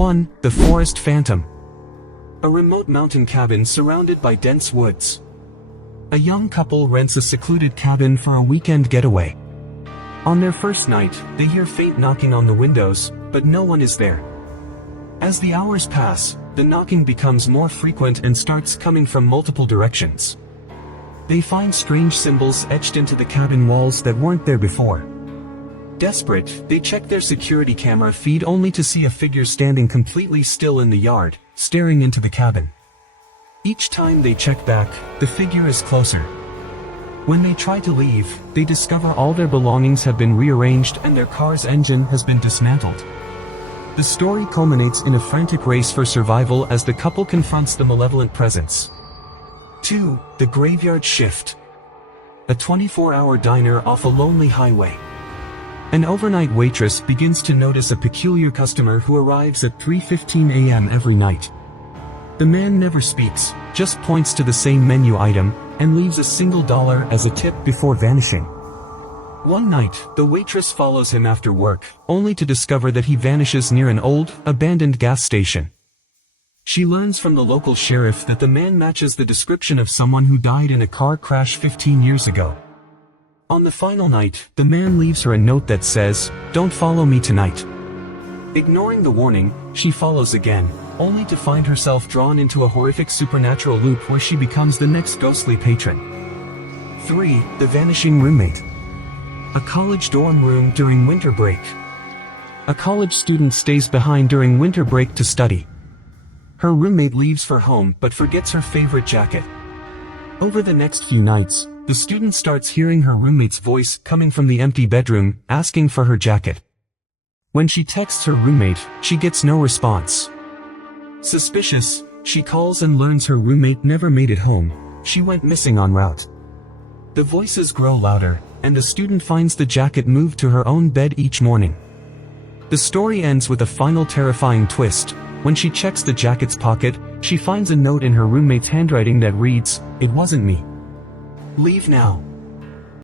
1. The Forest Phantom. A remote mountain cabin surrounded by dense woods. A young couple rents a secluded cabin for a weekend getaway. On their first night, they hear faint knocking on the windows, but no one is there. As the hours pass, the knocking becomes more frequent and starts coming from multiple directions. They find strange symbols etched into the cabin walls that weren't there before. Desperate, they check their security camera feed only to see a figure standing completely still in the yard, staring into the cabin. Each time they check back, the figure is closer. When they try to leave, they discover all their belongings have been rearranged and their car's engine has been dismantled. The story culminates in a frantic race for survival as the couple confronts the malevolent presence. 2. The Graveyard Shift. A 24-hour diner off a lonely highway. An overnight waitress begins to notice a peculiar customer who arrives at 3:15 a.m. every night. The man never speaks, just points to the same menu item, and leaves a single dollar as a tip before vanishing. One night, the waitress follows him after work, only to discover that he vanishes near an old, abandoned gas station. She learns from the local sheriff that the man matches the description of someone who died in a car crash 15 years ago. On the final night, the man leaves her a note that says, "Don't follow me tonight." Ignoring the warning, she follows again, only to find herself drawn into a horrific supernatural loop where she becomes the next ghostly patron. 3. The Vanishing Roommate. A college dorm room during winter break. A college student stays behind during winter break to study. Her roommate leaves for home but forgets her favorite jacket. Over the next few nights, the student starts hearing her roommate's voice coming from the empty bedroom, asking for her jacket. When she texts her roommate, she gets no response. Suspicious, she calls and learns her roommate never made it home. She went missing en route. The voices grow louder, and the student finds the jacket moved to her own bed each morning. The story ends with a final terrifying twist. When she checks the jacket's pocket, she finds a note in her roommate's handwriting that reads, "It wasn't me. Leave now."